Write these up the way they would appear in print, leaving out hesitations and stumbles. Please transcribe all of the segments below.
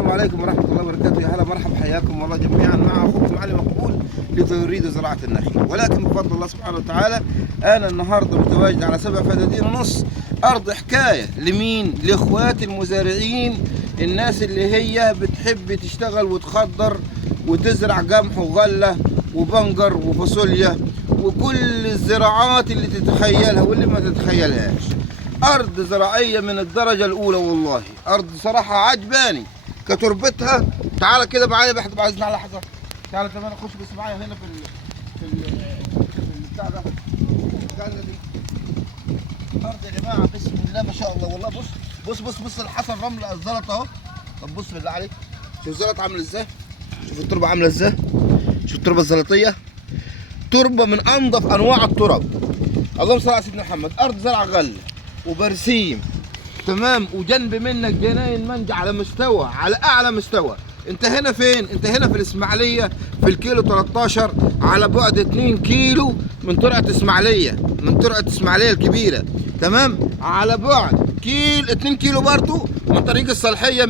السلام عليكم ورحمة الله وبركاته. يا هلا مرحبا، حياكم الله جميعا مع أخوكم علي مقبول لتريد زراعة النخيل. ولكن بفضل الله سبحانه وتعالى أنا النهاردة متواجد على 7 فدادين ونص أرض حكاية. لمين؟ لإخواتي المزارعين، الناس اللي هي بتحب تشتغل وتخضر وتزرع قمح وغلة وبنجر وفاصوليا وكل الزراعات اللي تتخيلها واللي ما تتخيلهاش. أرض زراعية من الدرجة الأولى، والله أرض صراحة عجباني كتربتها. تعال كده معايا بحد بعزنا على لحظة. تعال كمان أخش بس معايا هنا في البتاع ده. الجنة دي أرض يا جماعة بسم الله ما شاء الله. والله بص الحصى الرمل الزلط أهو. طب بص بالله عليك، شوف الزلط عامل إزاي، شوف التربة عاملة إزاي، شوف التربة الزلطية. تربة من أنظف أنواع التراب. اللهم صل على سيدنا محمد. أرض زرع غلة وبرسيم تمام، وجنب منك جناين منجع على مستوى، على اعلى مستوى. انت هنا فين؟ انت هنا في الاسماعيليه في الكيلو 13 على بعد 2 كيلو من ترعه اسماعيليه، من ترعه اسماعيليه الكبيره تمام، على بعد 2 كيلو برضه من طريق الصالحيه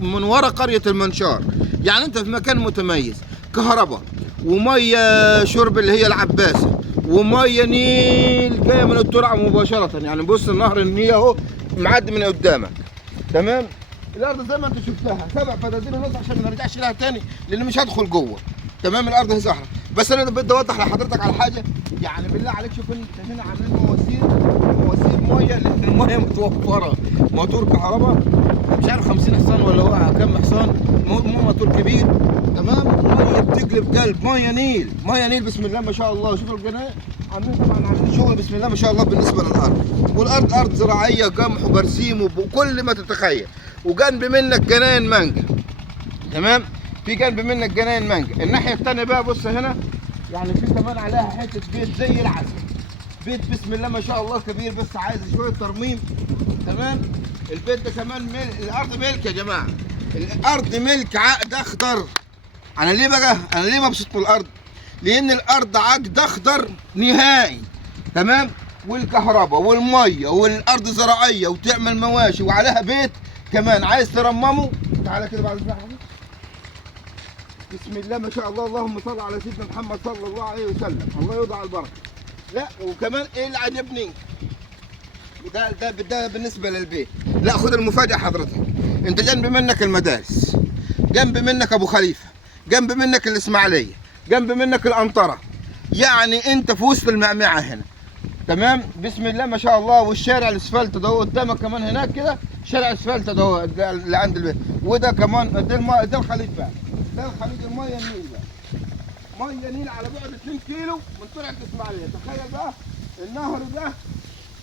من ورا قريه المنشار. يعني انت في مكان متميز، كهرباء وميه شرب اللي هي العباسه وميه نيل جايه من الترعه مباشره. يعني بص النهر النيل اهو معدي من قدامك تمام. الارض زي ما انت شفتها 7 فدادين ونص عشان ما نرجعش لها تاني لان مش هدخل جوه تمام. الارض هي زهره. بس انا بدي اوضح لحضرتك على حاجه، يعني بالله عليك شوف انت هنا عاملين مواسير ميه، لان الميه متوفره. موتور كهرباء مش عارف 50 حصان ولا هو كم حصان، موتور كبير تمام. ميه بتقلب قلب، ميه نيل بسم الله ما شاء الله. شوف القناه عاملين شغل بسم الله ما شاء الله بالنسبه للارض. والارض ارض زراعيه قمح وبرسيم وكل ما تتخيل. وجنب منك جناين مانجا تمام، في جنب منك جناين مانجا. الناحيه الثانيه بقى بص هنا، يعني في كمان عليها حته بيت زي العسل، بيت بسم الله ما شاء الله كبير بس عايز شويه ترميم تمام. البيت ده كمان الارض ملك يا جماعه، الارض ملك عقد اخضر. انا ليه مبسوط من الارض؟ لان الارض عقد اخضر نهائي تمام، والكهرباء والميه والارض زراعيه وتعمل مواشي وعليها بيت كمان عايز ترممه. تعالى كده بعد الزحمه بسم الله ما شاء الله. اللهم صل على سيدنا محمد صلى الله عليه وسلم. الله يوضع البركه. لا وكمان ايه اللي عجبني ده بالنسبه للبيت. لا خد المفاجاه حضرتك، انت جنب منك المدارس، جنب منك ابو خليفه، جنب منك الاسماعيليه، جنب منك الانطره. يعني انت في وسط المعمعه هنا تمام بسم الله ما شاء الله. والشارع الاسفلت ده قدامك كمان هناك كده، شارع اسفلت ده اللي عند البيت. وده كمان ده الخليج بقى، ده الخليج الميه النيل بقى، ميه نيل على بعد 2 كيلو من ترعه الاسماعيليه. تخيل بقى النهر ده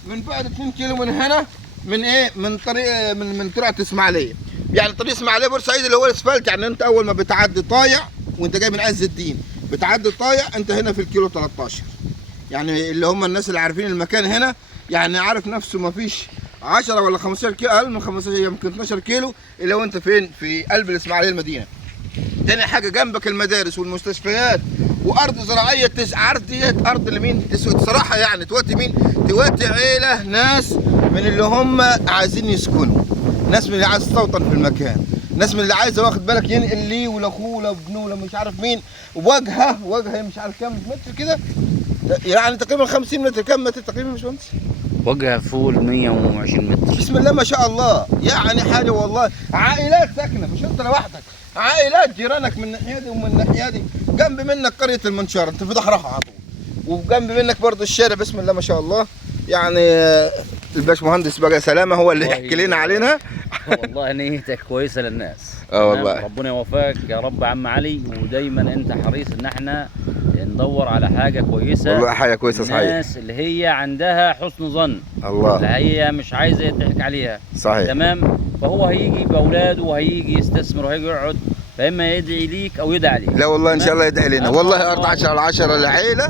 من بعد 2 كيلو من هنا، من ايه؟ من طريق من ترعه اسماعيليه. يعني طريق اسماعيليه بورسعيد اللي هو الاسفلت. يعني انت اول ما بتعدي طايع وانت جاي من عز الدين بتعدي طايع، انت هنا في الكيلو 13. يعني اللي هم الناس اللي عارفين المكان هنا، يعني عارف نفسه ما فيش 10 ولا 15 كيلو، اقل من 15 يمكن 12 كيلو اللي هو انت فين؟ في قلب الاسماعيليه المدينه. تاني حاجه جنبك المدارس والمستشفيات وارض زراعيه. عارف ديت ارض لمين؟ صراحه يعني تواتي مين؟ تواتي عيله، ناس من اللي هم عايزين يسكنوا، ناس من اللي عايز تستوطن في المكان، ناس من اللي عايز واخد بالك ينقل ليه ولاخوه ولا ابنه ولا مش عارف مين. وجهه مش عارف كام متر كده، يعني تقريبا 50 متر. كم متر تقريبا يا باشمهندس؟ وجهه فوق ال 120 متر بسم الله ما شاء الله. يعني حاجه والله، عائلات ساكنه مش انت لوحدك، عائلات جيرانك من الناحيه دي ومن الناحيه دي. جنب منك قريه المنشار، انت في ظهرها على طول. وجنب منك برضه الشارع بسم الله ما شاء الله. يعني الباشمهندس بقى سلامه هو اللي يحكي لنا علينا. والله نيتك كويسه للناس. والله ربنا يوفقك يا رب عم علي، ودايما انت حريص ان احنا ندور على حاجه كويسه. والله حاجه كويسه صحيح. الناس اللي هي عندها حسن ظن، الله، اللي هي مش عايزه يضحك عليها صحيح تمام. فهو هيجي باولاده وهيجي يستثمر وهيجي يقعد، فاما يدعي ليك او يدعي عليك. لا والله ان شاء الله يدعي لنا. والله ارض 10 على 10 العيله.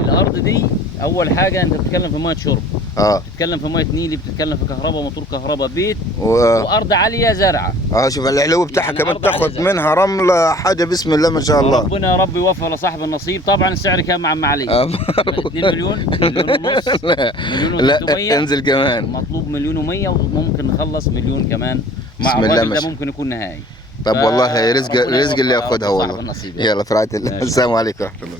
الارض دي اول حاجه انت بتتكلم في ميه شرب، بتتكلم في ميه نيلي، بتتكلم في كهرباء، موتور كهرباء، بيت وارض عاليه زرعه. شوف العلو بتاعها يعني كمان تاخد منها رمله حاجه بسم الله ما شاء الله. ربنا يا رب يوفق لصاحب النصيب. طبعا السعر كام عم علي؟ 2 مليون، مليون ونص، مليون و300. انزل كمان مطلوب 1,100,000 وممكن نخلص مليون كمان مع بسم الله الراجل ما ده شاء. ممكن يكون نهائي. طب والله رزق ربنا رزق اللي يوفق ياخدها صاحب والله. النصيب يعني. يلا في رعاية الله. ماشي. السلام عليكم ورحمة الله.